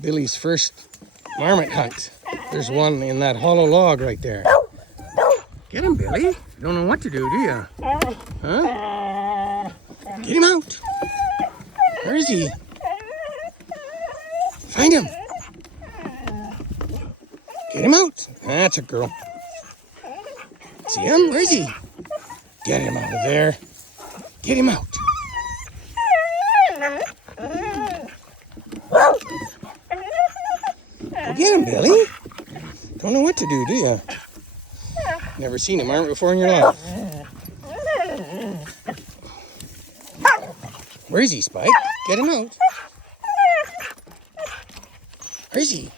Billy's first marmot hunt. There's one in that hollow log right there. Get him, Billy. You don't know what to do you? Huh? Get him out. Where is he? Find him. Get him out. That's a girl. See him? Where is he? Get him out of there. Get him out. Go get him, Billy. Don't know what to do you? Never seen a marmot before in your life. Where is he, Spike? Get him out. Where is he?